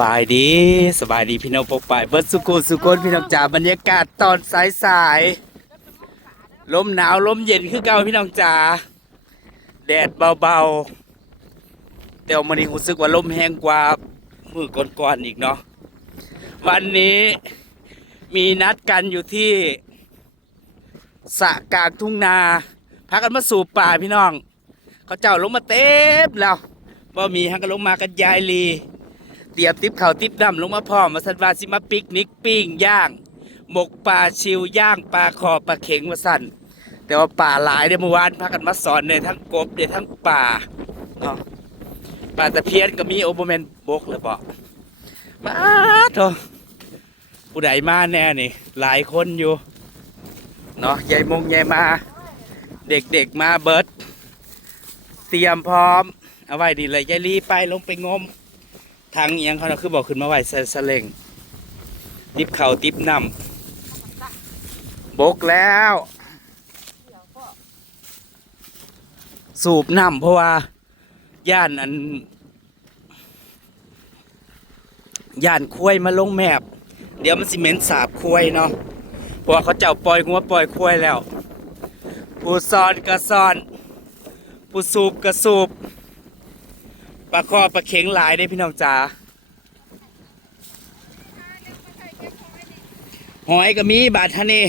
บายดีสบายดีพี่น้องปกป่ายเบิร์ดสุกุสุกนพี่น้องจ๋าบรรยากาศตอนสายสายลมหนาวลมเย็นคือเก่าพี่น้องจ๋าแดดเบาๆแต่วันนี้รู้สึกว่าลมแห้งกว่ามือก่อนๆอีกเนาะวันนี้มีนัดกันอยู่ที่สะกลางทุ่งนาพากันมาสูบป่าพี่น้อง เขาเจ้าลงมาเต็มแล้วบ่มีฮังก็ลงมากันยายลี เตรียมติบเขาวติบดำลงมาพร้อมมาสันวาสิมาปิกนิกปิ้งย่าง หมกปลาชิวย่างปลาคอปลาเข็งมาสั่นแต่ว่าป่าหลายเดี๋ยวเมื่อวานพากันมาสอนในทั้งกบในทั้งป่าเนาะปลาตะเพียนก็มีโอเบแมนบกเลยบอกมาโถอะผู้ใดมาแน่นี่ หลายคนอยู่เนาะยายมงยายมา เด็กๆมาเบิร์ดเตรียมพร้อม เอาไว้ดีเลยยายลีไปลงไปงม ทางเอียงเขาน่ะคือบอกขึ้นมาไหวเสเลงติบเข่าติบน้ำบกแล้ว สูบน้ำเพราะว่า ย่านอัน ย่านคุ้ยมาลงแมบเดี๋ยวมันสิเหม็นสาบคุ้ยเนาะเพราะว่าเขาเจ้าปล่อยงัวปล่อยคุ้ยแล้ว ผู้ซอนก็ซอน ผู้สูบก็สูบ ปลาคอปลาเข็งหลายได้พี่น้องจ๋าหอยก็มีบาททะนี่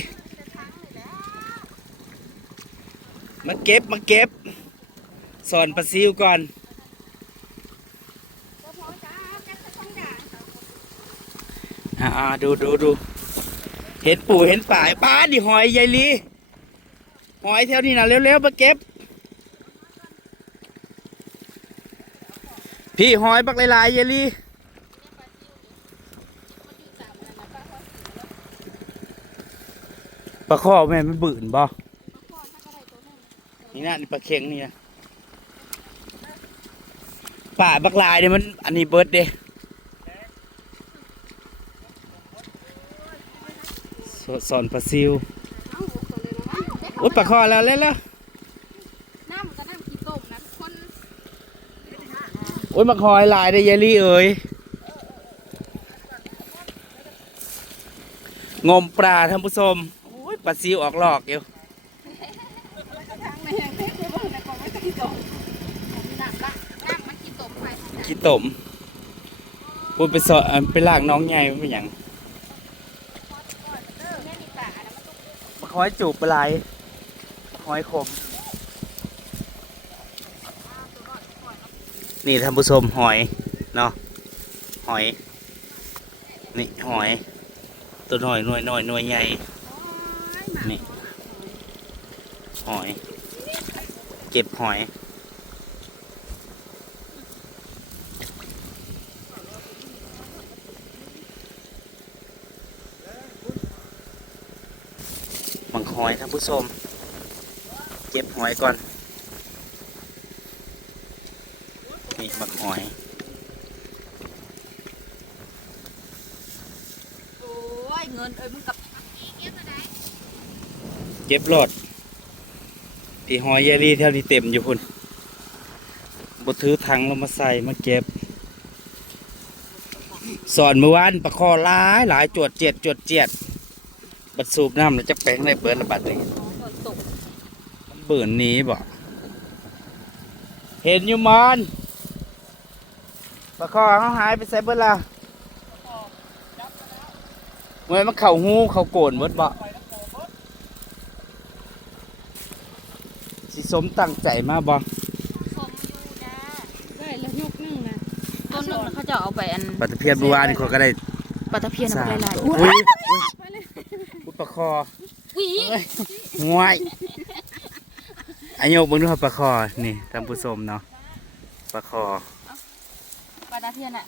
มาเก็บมาเก็บ สอนปลาซิวก่อนอ่าดูดูดูเห็นปู่เห็นป่ายป้าดิหอยยายลีหอยแถวนี้นะเร็วๆมาเก็บ พี่หอยบักหลายๆเยลี่ปลาข้อแม่นมันบืนบ่นี่นะนี่ปลาเค็งนี่นะป่าบักหลายเนี่ยมันอันนี้เบิร์ดเด้สสอนปลาซิวโอ้ยปลาข้อแล้วเล่นแล้ว น้ำก็น้ำขี้ต้มนะทุกคน โอ้ยมาคอยลายได้เยลี่เอ้ยงมปลาท่านผู้ชมโอ้ยปลาซิวออกหลอกอยู่ทางในอย่างเทพเลยว่าแต่ก่อนไม่ต้องขี้ตมน้ำละน้ำมันขี้ต้มไปขี้ตมพูดไปสอนไปลากน้องใหญ่เป็นหยังแม่มีป่านะมันมาคอยจูบปลาไหลหอยขม นี่ท่านผู้ชมหอยเนาะหอย นี่หอย ตัวหน่อยหน่วยหน่อยหน่วยใหญ่นี่หอย เก็บหอยบังหอยท่านผู้ชม เก็บหอยก่อน นี่บักหอย โอ้ยเงินเอ้ยมึงกับเก็บรถที่หอยเยลี่แถวนี้เต็มอยู่พุ่นบดถือถังลงมาใส่มาเก็บ สอนเมื่อวานประคอหลายหลายจวดเจ็ดจวดเจ็ดบัดสูบน้ำแล้วจะแปลงได้เบิดละบัดนี้โดนตกมันเบื่อนหนี้บ่เห็นอยู่มอน ประคอเขาหายไปใส่เบิดละเมื่อมันเข่าหูเข่าโกนเบิดบ่สิสมตั้งใจมาบ่สมอยู่นะได้แล้วยกนึ่งนะต้นหนึ่งเขาจะเอาไปอันปัตตะเพียนเมื่อวานนี่เขาก็ได้ปลาตะเพียนสาเอามไปหลายตัวๆอุ้ยอุ้ยอุ้ยประคอวิเอ้ยห่วยอายุเบิ่งดูครับประคอนี่ท่านผู้ชมเนาะประคอปลาตะ เพียนอะ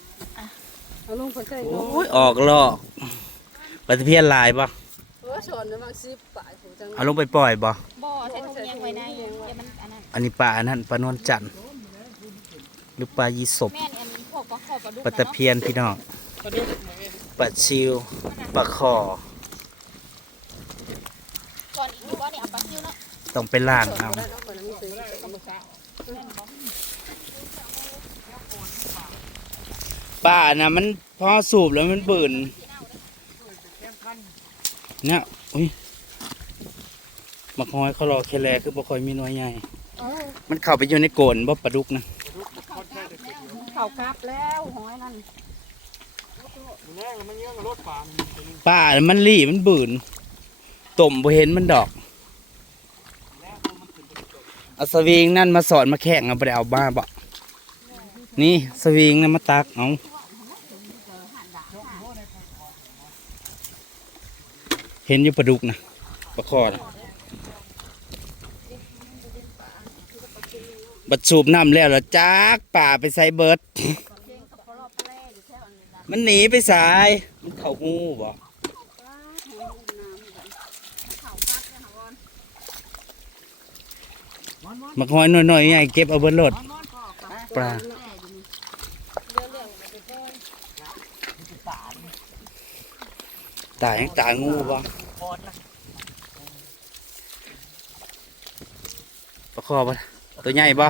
เอาลงคนใส่โอ้ยออกลอกปัตตะเพียนหลายบ่เออสอนนะบางสิบปลายผมจังเอาลงไปปล่อยบ่บ่อใส่ถุงยางไว้ในเดี๋ยวมันอันนั้นอันนี้ปลาอันนั้นปลานวลจันทร์หรือปลายีสบแม่นอันนี้พวกปลาขอบปลาดุกปลาตะเพียนพี่น้องปลาชิวปลาคอก่อนอีกทีว่าเนี่ยเอาปลาซิวเนาะต้องไปล่างเอา ได้เนาะคนละมีซื้อ ปป่านะมันพอสูบแล้วมันเบื่นเนี่ยอุ้ยมาคอยเขารอแคแลคือบ่คอยมีหน้อยใหญ่เออมันเข้าไปอยู่ในโกนบ่ปลาดุกนะเขากลับแล้วหอยนั่นมันแรกมันเงี้ยกับรถป่ามันตัวนึงป่าน่ะมันรี่มันบื่นต้มบ่เห็นมันดอกเอาสวิงนั่นมาสอนมาแข่งเอาไปเอาบ้าบ่นี่สวิงนั่นมาตักเอา เห็นอยู่ปลาดุกนะปลาคอนะบัดสูบน้ำแล้วล้วจากป่าไปใส่เบิร์ดมันหนีไปสาย มันเข้าหูบ่มักหอยหน่อยๆใหญ่เก็บเอาเบิดโลดปลา ตายยังตายงูบ่ปลาคอบ่ตัวใหญ่บ่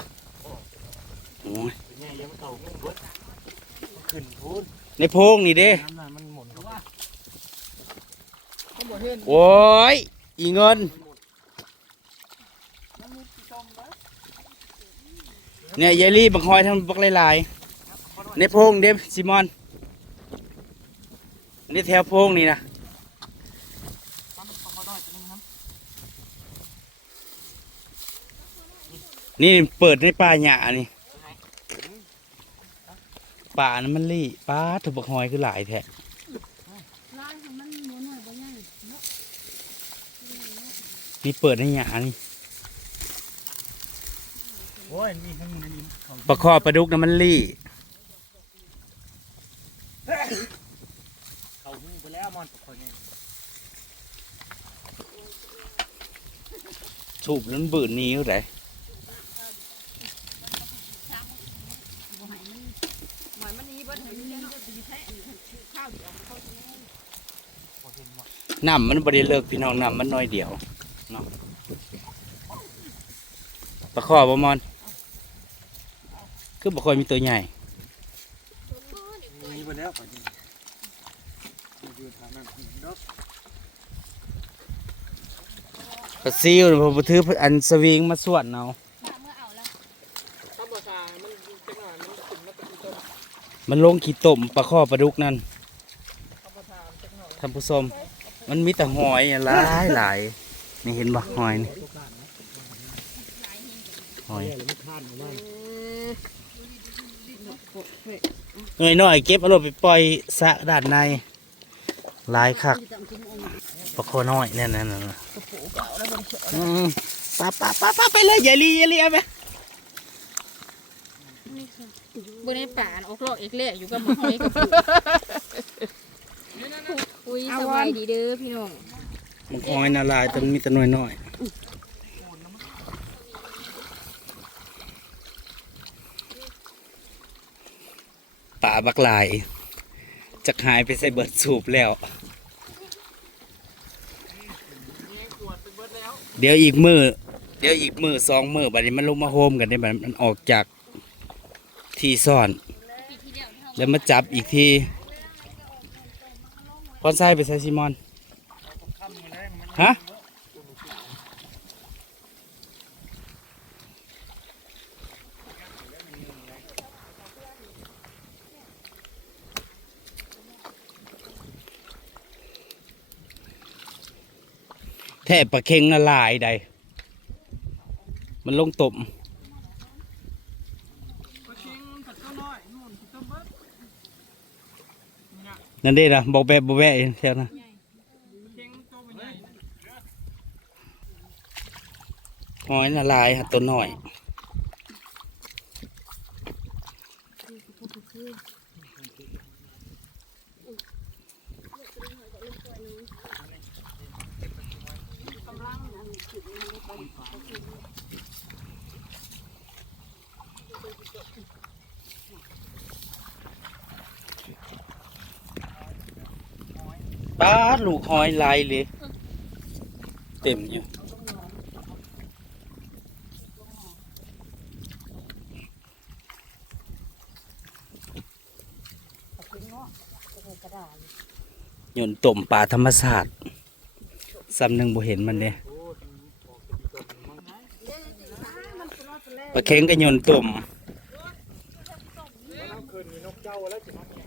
โอ้ยเป็นไงยังไม่เต่าไม่เบิดมันขึ้นพูนในโพงนี่เด้น้ำน่ะมันหมุนเข้าว่าก็บ่เห็นโอ้ย อีเงิน เนี่ยยายลี่บักหอยทำบักหลายๆในโพงเด้ซิมอน นี่แถวโพงนี่นะ ปั๊มปั๊มมาได้ตัวนึงครับ นี่เปิดในป่าหญ้านี่ป่านั้นมันลี่ป้าถูกบักหอยคือหลายแท้นี่เปิดในหญ้านี่โอ้ยนี่ข้านี้นี่ปลาคอปลาดุกนะมันลี่เขาหูไปแล้วมันคนไงถูกแล้วมันบืนนี้อยู่ไหน หอยมันนี้เบิ้ลหอยมันนี้เนาะดีแท้อันนี้ข้าวเดียวเขาจะ พอเห็นว่า น้ำมันบริเลิกพี่น้องน้ำมันน้อยเดียวเนาะปลาคอประมอน คือบ่ค่อยมีตัวใหญ่มีไปแล้วปนี่อยู่ทางนั้นเนาะปลาซิวน่ะผมถืออันสวิงมาส่วนจังหวะมันามันลงขี้ต้มปลาคอปลาดุกนั่นท่านผู้ชม มันมีแต่หอยหลายหลายนี่เห็นบ่หอยนี่หอยหน่อยหน่อยเก็บเอารมณ์ไปปล่อยสะด้านในหลายคักปลาคอน้อยเนี่ยนั่นน่ะป้าป้าป้าป้าไปเลยอย่าลีอย่าลีเอาไปบนในป่าออกลอกเอกเล่อยู่กับหอยกับปู ดีเด้อพี่น้องมันหอยนาลายแต่มันมีแต่น้อยน้อยป่าบักลายจะหายไปใส่เบิดสูบแล้ว เดี๋ยวอีกมือเดี๋ยวอีกมือสองมือบัดนี้มันลงมาโฮมกันได้บัดมันออกจากที่ซ่อน แล้วมาจับอีกที พอนไซไปใส่ซิมอนฮะแทบปลาเค็งละลายใด มันลงตม ก็ชิงผัดข้าวน้อยนู่นที่ต้มเบิด นั่นเด้นะบอกแบบบอกแวะเองเท่านะหอยละลายหัดตัวหน่อย ป้าดลูกหอยลายเลย เต็มอยู่เระดาษหย่นต้มปลาธรรมชาติซ้ำหนึ่งบ่เห็นมันเด้ปลาเค็งก็หย่นต้ม คืนนี้นกเจ้าแล้วจะมาเนี่ย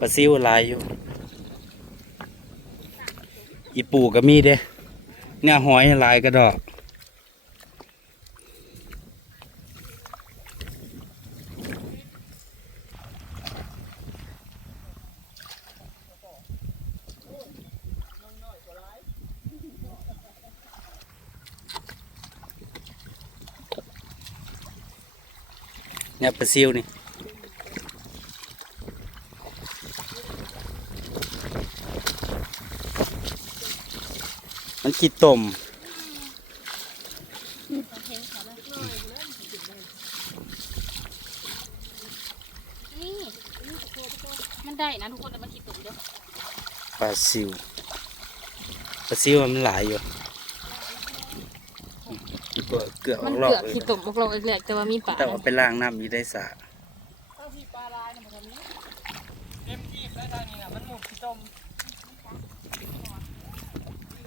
ปลา ซิวลายอยู่ อีปูก็มีเด้เนี่ยหอยลายกระดอกเนี่ยปลาซิวนี่ มันกินต้มนี่มันได้นะทุกคนแต่มันขีดตุ่มเด้อปลาซิวปลาซิวมันหลายอยู่เกลือเกลืออมันกรอเกือบเลยขีดตุ่มบอกเราอีกแหละแต่ว่ามีปลาแต่ว่าไปล้างน้ำอยู่ได้สะ เต็มที่ได้ทางนี้นะมันหมุดขี้ต้ม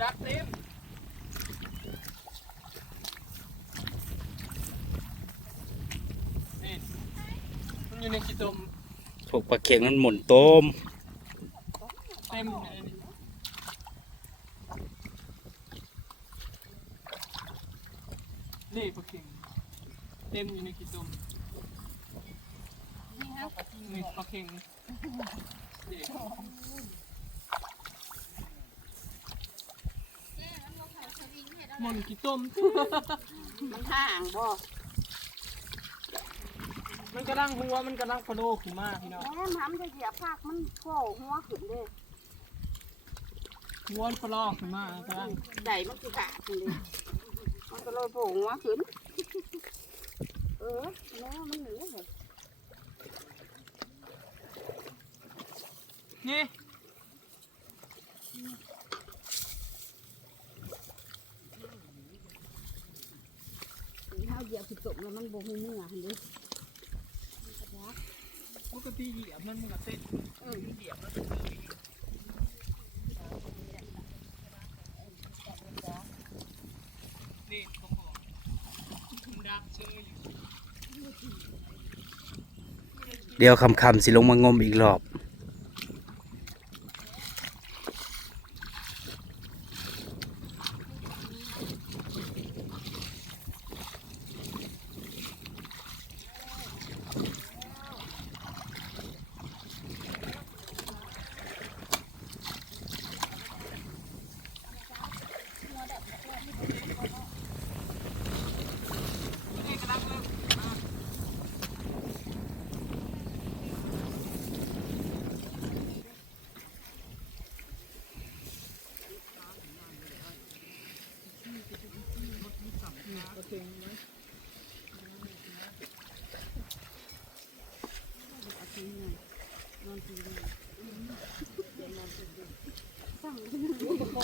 รักเต็มนี่มันอยู่ในขี้ต้มพวกปลาเค็งมันหมุนต้มเต็มอยู่ในนี้นี่ปลาเค็งเต็มอยู่ในขี้ต้มนี่ปลาเค็งนี่ หมันขี้ต้ม มันห่างบ่มันกำลังหัวมันกำลังพะโลขึ้นมาพี่น้องแม่ทำจะเหยียบภาคมันโผล่หัวขึ้นเด้หัวมันพะโลขึ้นมากำลังใหญ่มันคือขาดเลยมันก็เลยโผล่หัวขึ้น เออแล้วมันเหนือเลยนี่าเหยียบคือตุ่มแล้วมันบ่มีเนื้อหันเด้ปกติเหยียบมันมันก็เต้นเออเหยียบแล้วมันเลยนี่เขาบอกมันดักเชยอยู่เดี๋ยวคำคำๆสิลงมางมอีกรอบ เ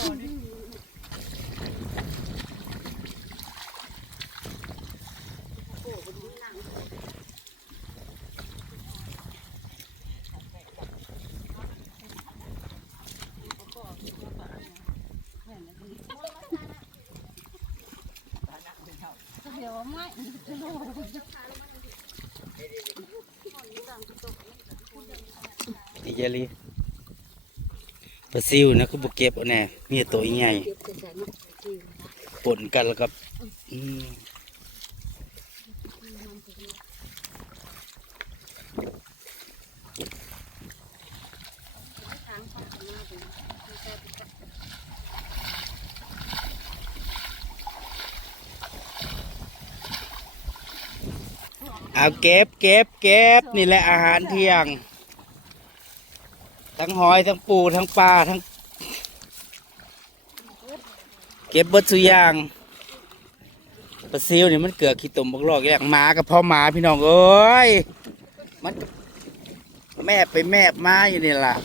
ดี๋ยวไม่อีเจลี ปลาซิวนะคือบุเก็บเอาแน่มีตัวใหญ่ปนกันแล้วก็อืมทางข้างหน้าเป็นเอาเก็บเก็บเก็บนี่แหละอาหารเที่ยง ทั้งหอยทั้งปูทั้งปลาทั้ง เก็บเบิดสุอยางปลาซิวนี่มันเกิดขี้ตมบักลอกแยกหมากับพ่อหมาพี่น้องเอ้ยมันก็แม่ไปแม่มาอยู่นี่ล่ะ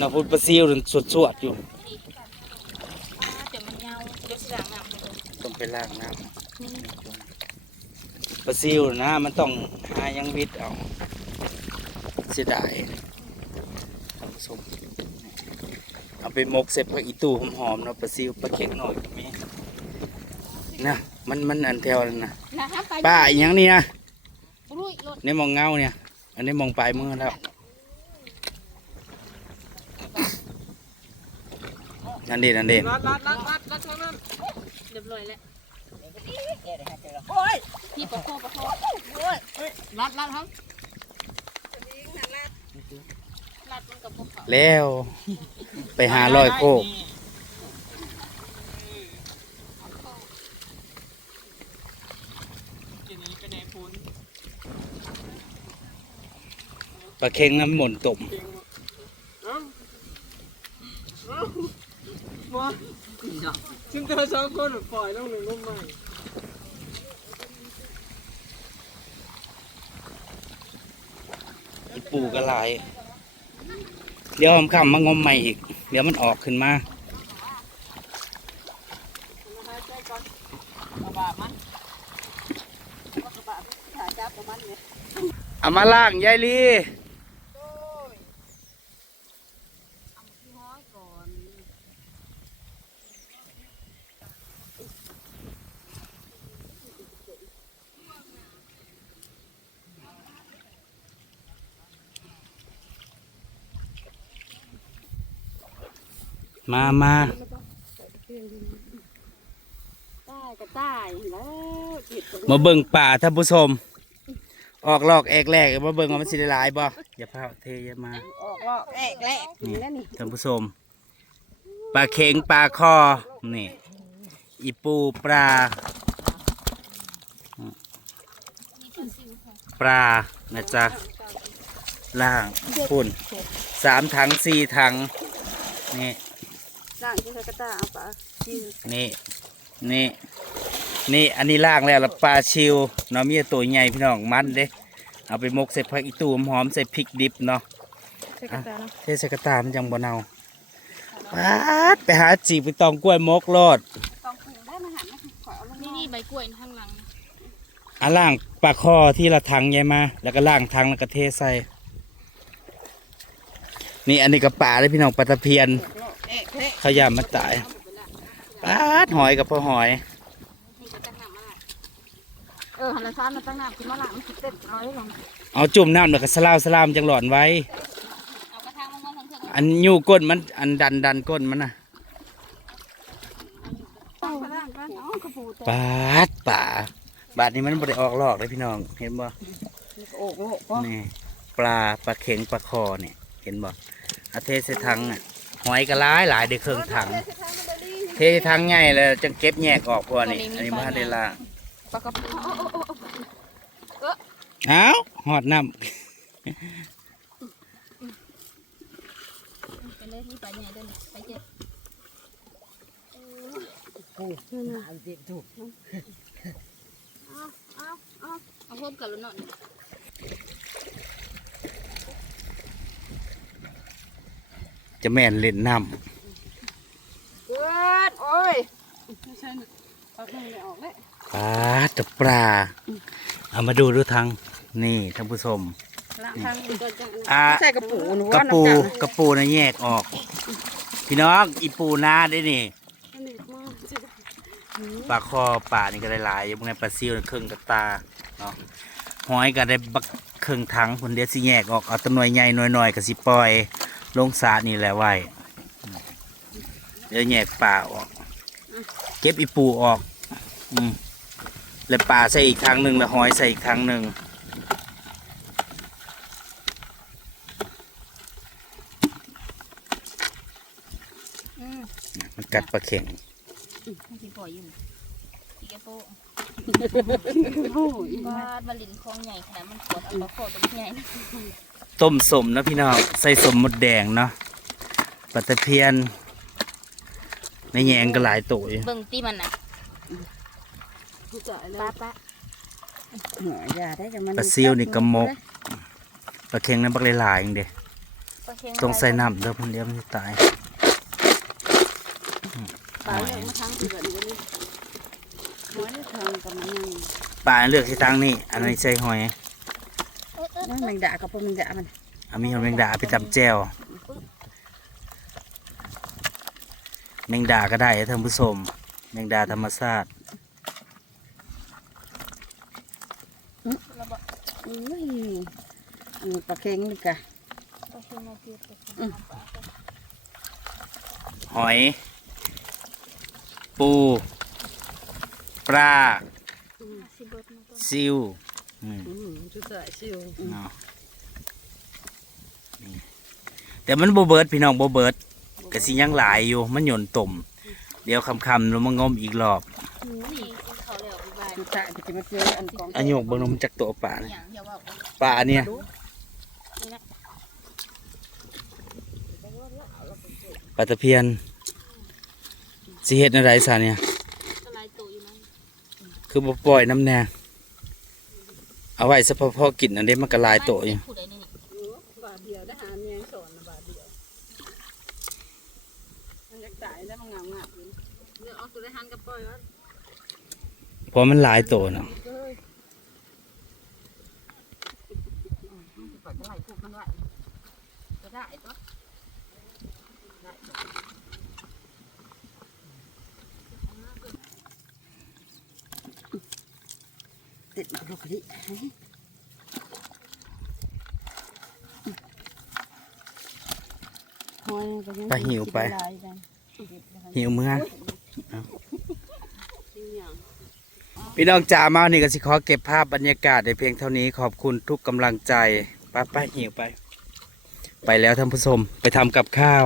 น้าพุดปลาซิวถึงสวดๆอยู่ต้องไปล้างน้ำปลาซิวนะมันต้องหายังวิทย์เอา เสียดายท่านผู้ชมเอาไปหมกเสร็จผักอีตู้หอมๆเนาะปลาซิวปลาเค็งหน่อยก็มีนะมันมันอันแถวนั้นนะนะฮะไปป้าอีหยังนี่นะลุยรถในมองเงาเนี่ย อันนี้มองปลายมือแล้วนั่นเด่นนั่นเด่นรัดรัดรัดรัดรัดเท่านั้นเรียบร้อยแล้วโอ้ยพี่ประโคประโคโอ้ยรัดรัดครับ รัดมันกับพวกเขาแล้ว ไปหาลอยโคกทีนี้เป็นไงพุนปลาเค็งน้ำหม่นตุ่มเอ้าเอ้ามาซึ่งเธอสองคนปล่อยลงหนึ่งลงใหม่อีปูก็หลาย เดี๋ยวอมคำมางมใหม่อีก เดี๋ยวมันออกขึ้นมาเอามาล่างยายลี ห้อยก่อน มามาใต้ก็ใต้แล้วจิตคนมาเบิ่งป่าท่านผู้ชม ออกลอกแอกแรกมาเบิ่งว่ามันสิได้หลายบ่อย่าพาเทเยอะมา ออกว่าแอกแรกนี่แล้วนี่ท่านผู้ชมปลาเข็งปลาคอ นี่ อีปูปลา ปลา นะจ๊ะ ล่างปุ่นสามถังสี่ถัง นี่ ร่างที่เขากระต้าเอาปะจิวนี่นี่ นี่อันนี้ล่างแล้วละปลาชิวเนาะมีแต่ตัวใหญ่พี่น้องมันเด้เอาไปหมกใส่ผักอีตูมหอมใส่พริกดิบเนาะใส่กระต้าเนาะเทศกตามันยังบ่เนาปาดไปหาจีบไปตองกล้วยมกโลดต้องคุงได้มาหันนะขอเอาลงนี่นี่ใบกล้วยข้างหลังอะล่างปลาคอที่ละทังใหญ่มา แล้วก็ล่างทังแล้วก็เทใส่นี่อันนี้ก็ปลาเลยพี่น้องปลาตะเพียนแอกแรกเขายามมาตายปาดหอยกับพ่อหอยนี่ก็ตั้งน้ำมาเออหันละซ้ำมาตั้งน้ำขึ้นมาละมันคิดเต้นร้อยลงเอาจุ่มน้ำแล้วก็สลาวสลามจังหลอนไว้เอากระทางลงมาทั้งเถอะอันยู่ก้นมันอันดันดันก้นมันนะตั้งกระทางกันอ๋อกระปูแต่ปาดป่าบาดนี้มันบ่ได้ออกหลอกเลยพี่น้อง เห็นบ่โอ้โหก็นี่ปลาปลาเข็งปลาคอเนี่ยเห็นบ่เอาเทใส่ถังอะ หอยก็หลายหลายได้เครื่องถัง เทถังใหญ่เลยจังเก็บแยกออกพอนี่อันนี้มาได้ละปลากระปูเอ้าวหอดน้ไปเลยนี่ไปเนี่ยเดินไปเจ็บเอาเด็กถูกเอาเอาเอาเอาพบกันแล้วเนาะำ จะแม่นเล่นน้เกิดโอ้ยไม่ใช่เอาเงินไม่ออกเลยำปลาตะปลาเอามาดูดูทางนี่ท่านผู้ชมล้างทางก็จะอ่า ใส่กระปูหนูกระว่าปูน้ำจัดกระปูนะแยกออก พี่น้องอีปูนาได้นี่ปลาคอป่านี่ก็ได้หลายอยู่ในปลาซิวน่ะครึ่งกระตาเนาะหอยก็ได้บักครึ่งถังคนเดียวสิแยกออกเอาแตัวหน่วยใหญ่หน่วยน้อยก็สิปล่อย ลงสานี่แหละไว้เดี๋ยวแยกป่าออก เก็บอีปูออก อืมแล้วป่าใส่อีกครั้งหนึ่งแล้วหอยใส่อีกครั้งหนึ่งมันกัดปลาเข็งมันสิปล่อยอยู่อีกระโปงบ้านบลินคลองใหญ่ขนาดมันปวดเอาปลาโคตรใหญ่นะ ต้มสมนะพี่น้องใส่สมมดแดงเนาะปลาตะเพียนในแยงก็หลายตัวอยู่เบิ่งตีมันน่ะป้าป้าหัวอย่าได้จะมันปลาซิวนี่กระมกปลาเข็งนั้นบักหลายๆอย่างเดียต้องใส่น้ำเด้อเพันเดียวมันจะตายปลาเลี้ยงมาทั้งเดือนเลยนี่หัวนี่ทางกับมันยังปลาเลือกที่ตั้งนี่อันนี้ใส่หอย นั่นแมงดากับพวกแมงดามันอามีหอยแมงดาเอาไปตำแจ่วแมงดาก็ได้ท่านผู้ชมแมงดาธรรมชาติอุ้ยอันนี้ปลาเค็งนี่กะหอย ปู ปลาซิวอืมอืม ชุดใส่ซิวเนาะนี่แต่มันโบเบิร์ดพี่น้องโบเบิร์ดกะสิยังหลายอยู่ มันหย่นต่มเดี๋ยวคำคำๆแล้วมางมอีกรอบชุดใส่ไปจะมาเจออันกองอันโยกเบิ่งนมนจากตัวป่านะอย่างเดียวว่าปลาเนี่ยปลาตะเพียนสิเฮ็ดอะไรซะเนี่ยสไลด์ตัวอยู่นั่นคือบ่ปล่อยน้ำแน่ เอาไว้ซะพพอกินอันนี้มันก็ลายโตอยู่ผู้ใดนี่นี่บาทเดียวได้หาเมียสอนนะบาทเดียวมันจะจ่ายได้มันงามงามเลือกเอาตัวได้หันกับปล่อยว่าเพราะมันลายโตเนาะไหลผูกมันไว้จะได้ตัว ติดลูกลิไปหิวไป หิวเมื่อเอาพี่น้องจ๋ามาวันนี้ก็สิขอเก็บภาพบรรยากาศในเพียงเท่านี้ขอบคุณทุกกำลังใจไปไปหิวไป ไปแล้วท่านผู้ชมไปทำกับข้าว